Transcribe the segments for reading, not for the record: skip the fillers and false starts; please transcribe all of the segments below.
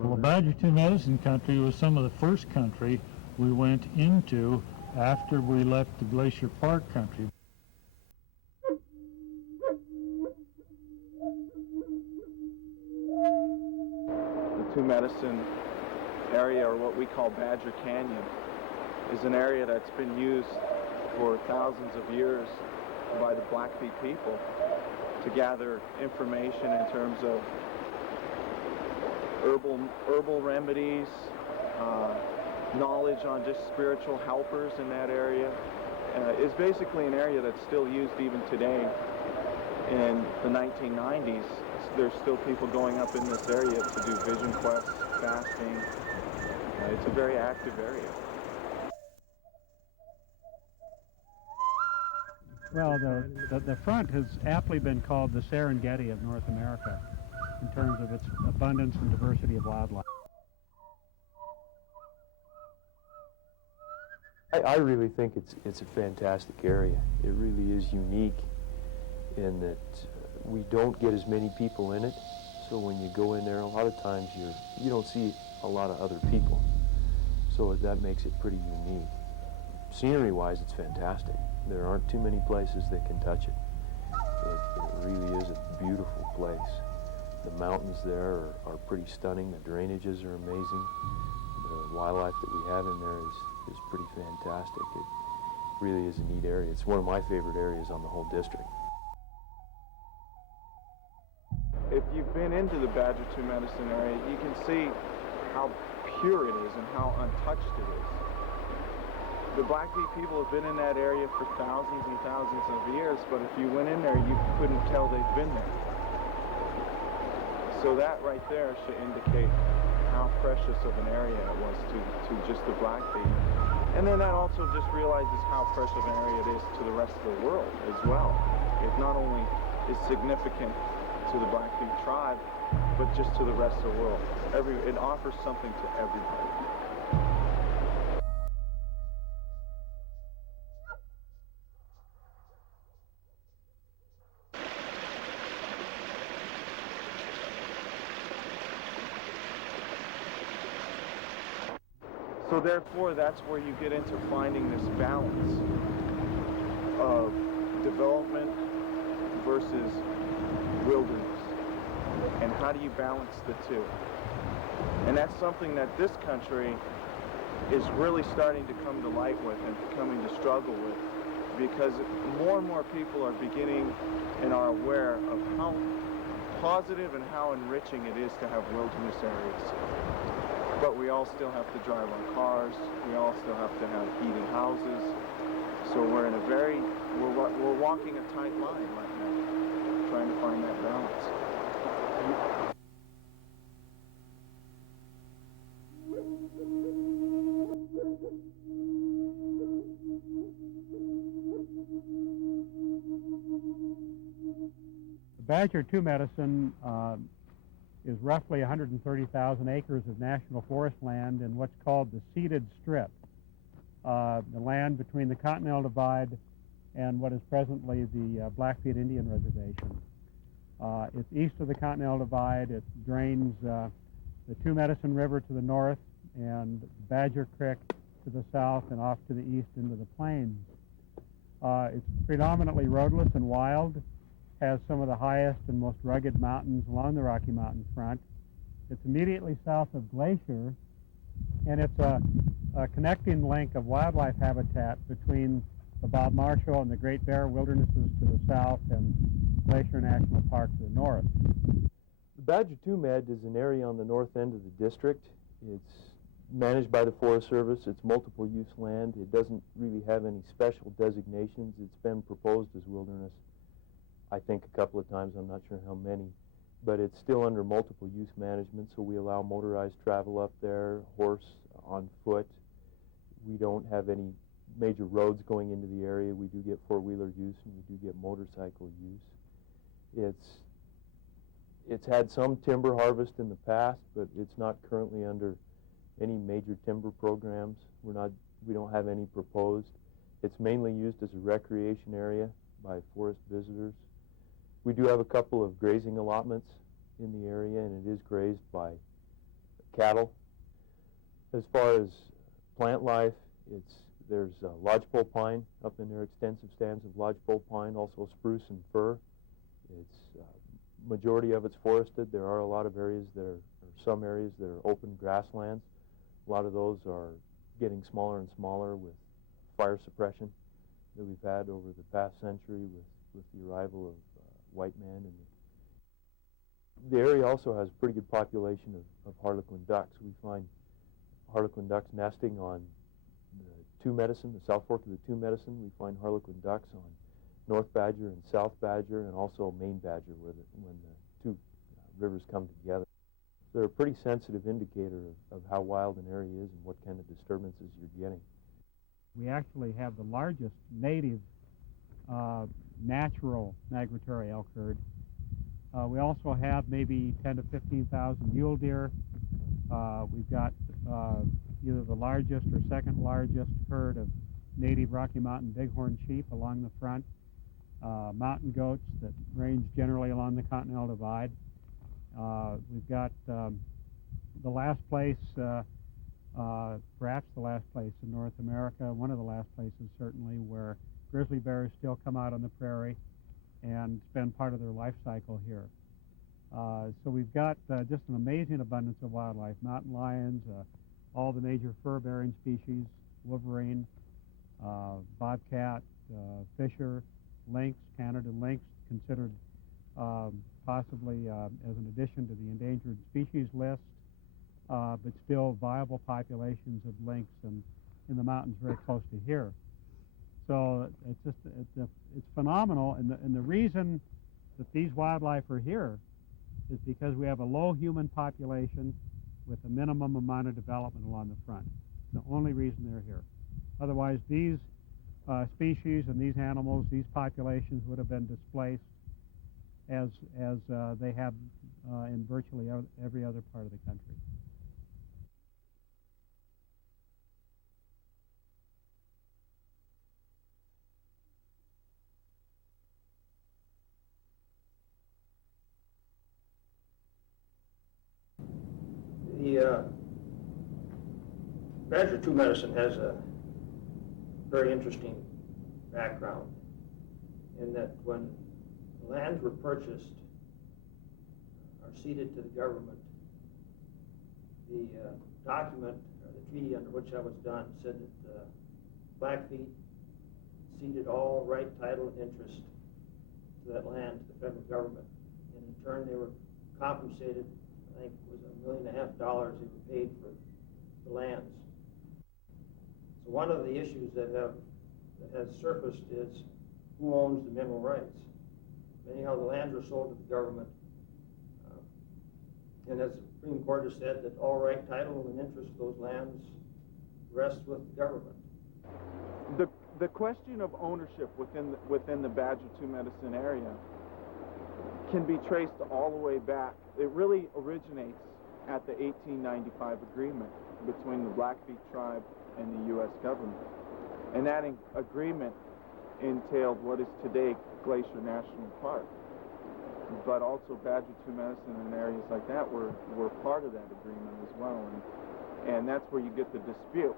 Well, Badger Two Medicine Country was some of the first country we went into after we left the Glacier Park country. The Two Medicine area, or what we call Badger Canyon, is an area that's been used for thousands of years by the Blackfeet people to gather information in terms of herbal remedies, knowledge on just spiritual helpers in that area. Is basically an area that's still used even today. In the 1990s, there's still people going up in this area to do vision quests, fasting. It's a very active area. Well, the front has aptly been called the Serengeti of North America in terms of its abundance and diversity of wildlife. I really think it's a fantastic area. It really is unique in that we don't get as many people in it. So when you go in there, a lot of times you don't see a lot of other people. So that makes it pretty unique. Scenery-wise, it's fantastic. There aren't too many places that can touch it. It really is a beautiful place. The mountains there are pretty stunning. The drainages are amazing. The wildlife that we have in there is pretty fantastic. It really is a neat area. It's one of my favorite areas on the whole district. If you've been into the Badger Two Medicine area, you can see how pure it is and how untouched it is. The Blackfeet people have been in that area for thousands and thousands of years, but if you went in there, you couldn't tell they'd been there. So that right there should indicate how precious of an area it was to just the Blackfeet. And then that also just realizes how precious of an area it is to the rest of the world as well. It not only is significant to the Blackfeet tribe, but just to the rest of the world. It offers something to everybody. So therefore, that's where you get into finding this balance of development versus wilderness. And how do you balance the two? And that's something that this country is really starting to come to light with and coming to struggle with, because more and more people are beginning and are aware of how positive and how enriching it is to have wilderness areas. But we all still have to drive our cars. We all still have to have heated houses. So we're in a we're walking a tight line right now, trying to find that balance. The Badger Two Medicine is roughly 130,000 acres of national forest land in what's called the Ceded Strip, the land between the Continental Divide and what is presently the Blackfeet Indian Reservation. It's east of the Continental Divide. It drains the Two Medicine River to the north and Badger Creek to the south and off to the east into the plains. It's predominantly roadless and wild, has some of the highest and most rugged mountains along the Rocky Mountain front. It's immediately south of Glacier, and it's a connecting link of wildlife habitat between the Bob Marshall and the Great Bear Wildernesses to the south and Glacier National Park to the north. The Badger Two Med is an area on the north end of the district. It's managed by the Forest Service. It's multiple use land. It doesn't really have any special designations. It's been proposed as wilderness, I think, a couple of times. I'm not sure how many, but it's still under multiple use management, so we allow motorized travel up there, horse, on foot. We don't have any major roads going into the area. We do get four-wheeler use and we do get motorcycle use. It's had some timber harvest in the past, but it's not currently under any major timber programs. We don't have any proposed. It's mainly used as a recreation area by forest visitors. We do have a couple of grazing allotments in the area, and it is grazed by cattle. As far as plant life, there's lodgepole pine up in there, extensive stands of lodgepole pine, also spruce and fir. Majority of it's forested. There are a lot of areas or some areas that are open grasslands. A lot of those are getting smaller and smaller with fire suppression that we've had over the past century with the arrival of white man. And the area also has a pretty good population of harlequin ducks. We find harlequin ducks nesting on the Two Medicine, the South Fork of the Two Medicine. We find harlequin ducks on North Badger and South Badger, and also Main Badger, when the two rivers come together. They're a pretty sensitive indicator of how wild an area is and what kind of disturbances you're getting. We actually have the largest native natural migratory elk herd. We also have maybe 10 to 15,000 mule deer. We've got either the largest or second largest herd of native Rocky Mountain bighorn sheep along the front, mountain goats that range generally along the Continental Divide. We've got the last place, perhaps the last place in North America, one of the last places certainly, where grizzly bears still come out on the prairie and spend part of their life cycle here. So we've got just an amazing abundance of wildlife: mountain lions, all the major fur-bearing species, wolverine, bobcat, fisher, lynx, Canada lynx, considered possibly as an addition to the endangered species list, but still viable populations of lynx in the mountains very close to here. So it's phenomenal, and the reason that these wildlife are here is because we have a low human population with a minimum amount of development along the front. It's the only reason they're here. Otherwise, these species and these animals, these populations would have been displaced as they have in virtually every other part of the country. The Badger Two Medicine has a very interesting background in that when the lands were purchased or ceded to the government, the document or the treaty under which that was done said that Blackfeet ceded all right, title, and interest to that land to the federal government, and in turn they were compensated. I think it was $1.5 million they were paid for the lands. So one of the issues that has surfaced is who owns the mineral rights. Anyhow, the lands were sold to the government, and as the Supreme Court has said, that all right, title, and interest of those lands rests with the government. The question of ownership within the Badger Two Medicine area can be traced all the way back. It really originates at the 1895 agreement between the Blackfeet tribe and the U.S. government. And that agreement entailed what is today Glacier National Park. But also Badger Two Medicine and areas like that were part of that agreement as well. And that's where you get the dispute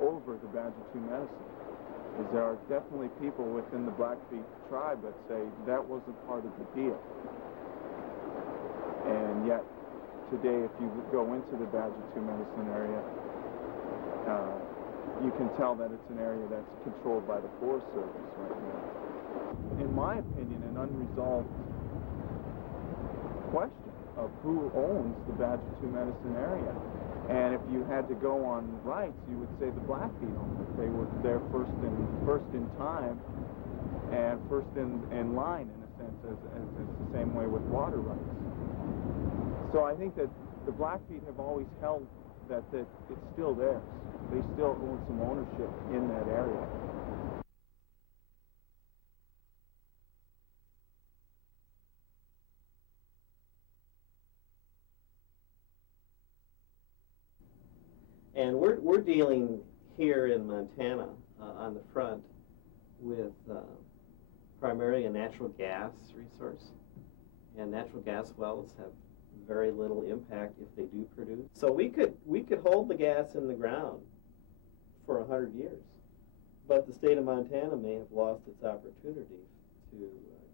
over the Badger Two Medicine. Is there are definitely people within the Blackfeet tribe that say that wasn't part of the deal. And yet, today, if you go into the Badger Two Medicine area, you can tell that it's an area that's controlled by the Forest Service right now. In my opinion, an unresolved question of who owns the Badger Two Medicine area. And if you had to go on rights, you would say the Blackfeet owned it. They were there first in time and first in line, in a sense, as the same way with water rights. So I think that the Blackfeet have always held that it's still theirs. They still own some ownership in that area. And we're dealing here in Montana on the front with primarily a natural gas resource. And natural gas wells have very little impact if they do produce. So we could hold the gas in the ground for 100 years, but the state of Montana may have lost its opportunity to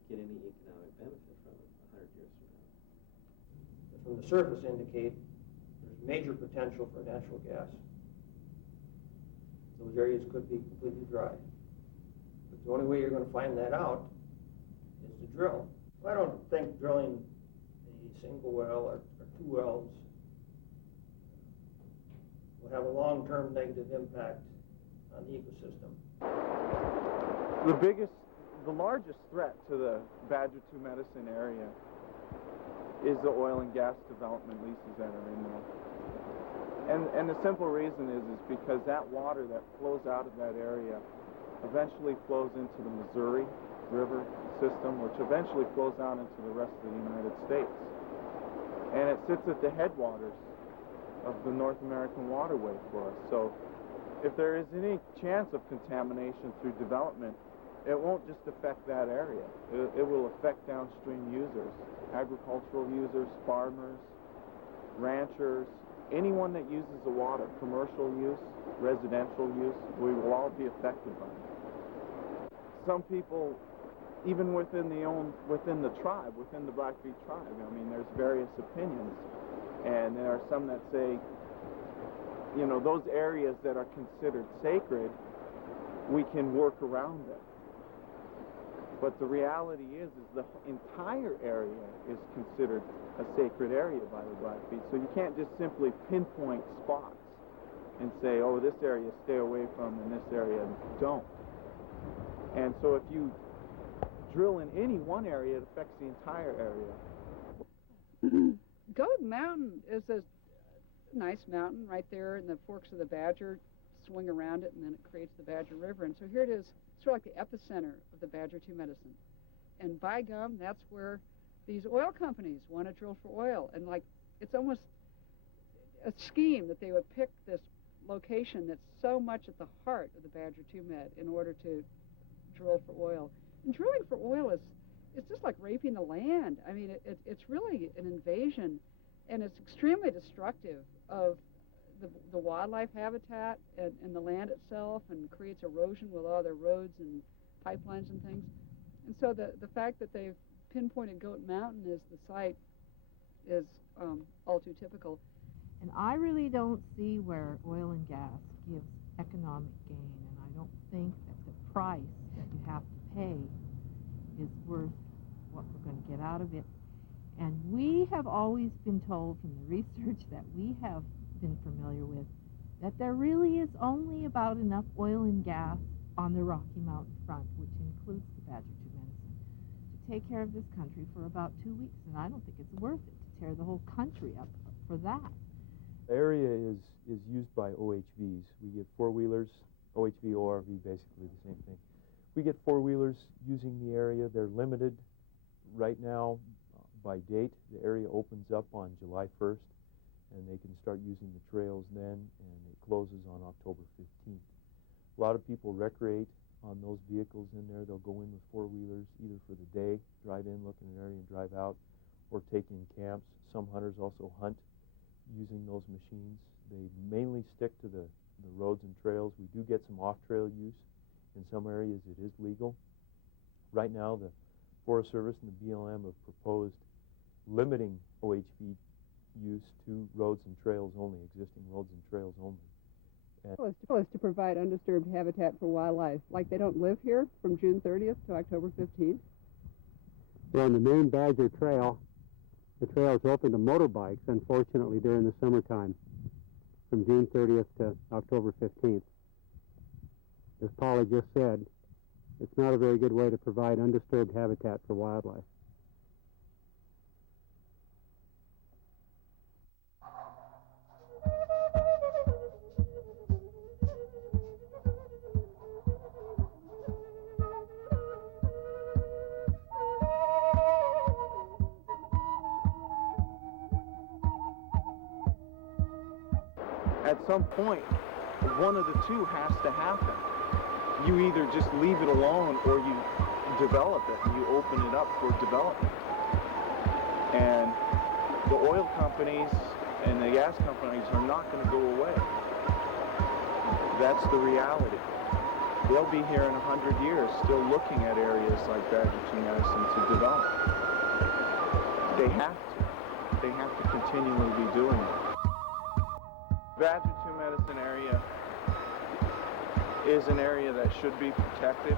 get any economic benefit from it 100 years from now. From the surface indicate there's major potential for natural gas. Those areas could be completely dry. But the only way you're going to find that out is to drill. I don't think drilling a single well or two wells will have a long-term negative impact on the ecosystem. The largest threat to the Badger 2 Medicine area is the oil and gas development leases that are in there. And the simple reason is because that water that flows out of that area eventually flows into the Missouri River system, which eventually flows out into the rest of the United States. And it sits at the headwaters of the North American waterway for us. So if there is any chance of contamination through development, it won't just affect that area. It will affect downstream users, agricultural users, farmers, ranchers, anyone that uses the water, commercial use, residential use, we will all be affected by it. Some people, even within the tribe, within the Blackfeet tribe, I mean, there's various opinions, and there are some that say, you know, those areas that are considered sacred, we can work around them. But the reality is the entire area is considered a sacred area by the Blackfeet. So you can't just simply pinpoint spots and say, oh, this area stay away from and this area don't. And so if you drill in any one area, it affects the entire area. Goat Mountain is a nice mountain right there in the forks of the Badger, swing around it, and then it creates the Badger River. And so here it is, sort of like the epicenter of the Badger 2 Medicine. And by gum, that's where these oil companies want to drill for oil. And like, it's almost a scheme that they would pick this location that's so much at the heart of the Badger 2 Med in order to drill for oil. And drilling for oil it's just like raping the land. I mean, it's really an invasion, and it's extremely destructive of the wildlife habitat and the land itself, and creates erosion with all their roads and pipelines and things. And so the fact that they've pinpointed Goat Mountain as the site is all too typical. And I really don't see where oil and gas gives economic gain, and I don't think that the price that you have to pay is worth what we're going to get out of it. And we have always been told from the research that we have been familiar with that there really is only about enough oil and gas on the Rocky Mountain front, which includes the Badger 2 Medicine, to take care of this country for about 2 weeks. And I don't think it's worth it to tear the whole country up for that. The area is used by OHVs. We get four-wheelers, OHV, ORV, basically the same thing. We get four-wheelers using the area. They're limited right now by date. The area opens up on July 1st, and they can start using the trails then, and it closes on October 15th. A lot of people recreate on those vehicles in there. They'll go in with four-wheelers either for the day, drive in, look in an area, and drive out, or take in camps. Some hunters also hunt using those machines. They mainly stick to the roads and trails. We do get some off-trail use. In some areas it is legal. Right now the Forest Service and the BLM have proposed limiting OHV use to roads and trails only, existing roads and trails only. The goal is to provide undisturbed habitat for wildlife, like they don't live here from June 30th to October 15th. We're on the main Badger Trail. The trail is open to motorbikes, unfortunately, during the summertime, from June 30th to October 15th. As Paula just said, it's not a very good way to provide undisturbed habitat for wildlife. At some point, one of the two has to happen. You either just leave it alone or you develop it and you open it up for development. And the oil companies and the gas companies are not going to go away. That's the reality. They'll be here in 100 years still looking at areas like Badger 2 Medicine to develop. They have to. They have to continually be doing it. Badger 2 Medicine area is an area that should be protected,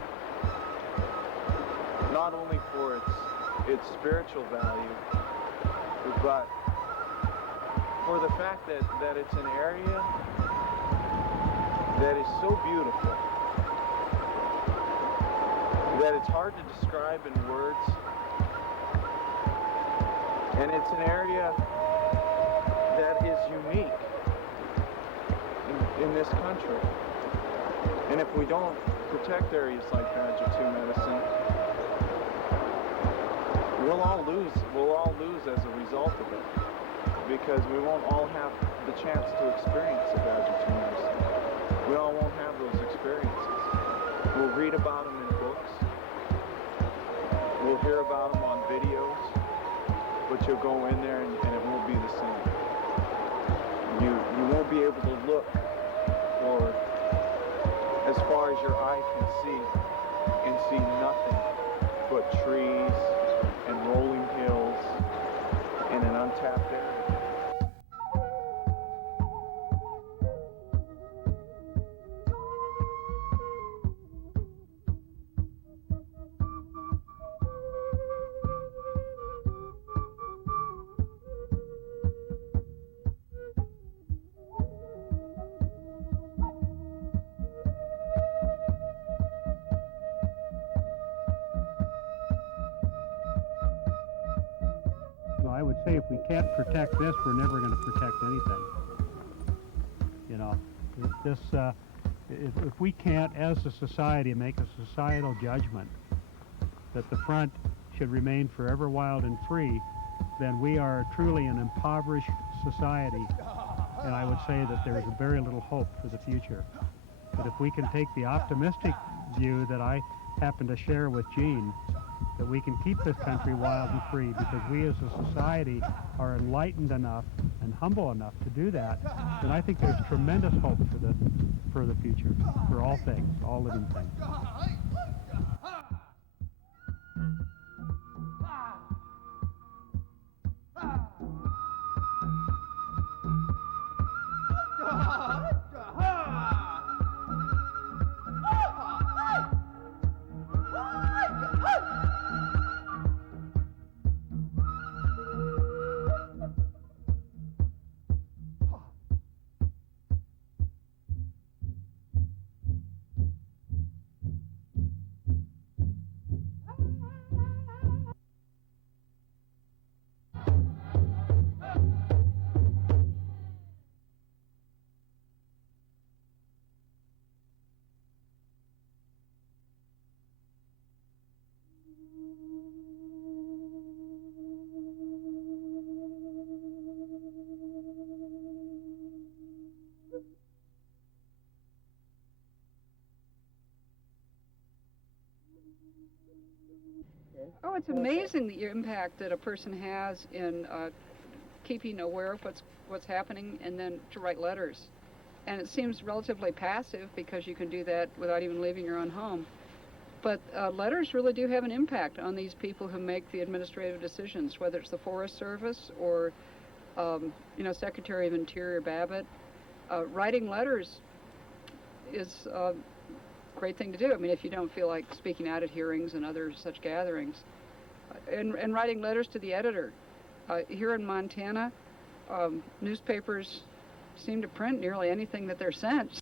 not only for its spiritual value, but for the fact that it's an area that is so beautiful that it's hard to describe in words. And it's an area that is unique in this country. And if we don't protect areas like Badger 2 Medicine, we'll all lose as a result of it, because we won't all have the chance to experience the Badger 2 Medicine. We all won't have those experiences. We'll read about them in books. We'll hear about them on videos, but you'll go in there and it won't be the same. You won't be able to look for as far as your eye can see and see nothing but trees and rolling hills in an untapped area. I would say if we can't protect this, we're never going to protect anything. You know, if we can't, as a society, make a societal judgment that the front should remain forever wild and free, then we are truly an impoverished society, and I would say that there is very little hope for the future. But if we can take the optimistic view that I happen to share with Gene, that we can keep this country wild and free because we as a society are enlightened enough and humble enough to do that, then I think there's tremendous hope for the future, for all things, all living things. Oh, it's amazing the impact that a person has in keeping aware of what's happening, and then to write letters. And it seems relatively passive because you can do that without even leaving your own home. But letters really do have an impact on these people who make the administrative decisions, whether it's the Forest Service or, Secretary of Interior Babbitt. Writing letters is a great thing to do. I mean, if you don't feel like speaking out at hearings and other such gatherings. And writing letters to the editor. Here in Montana, newspapers seem to print nearly anything that they're sent.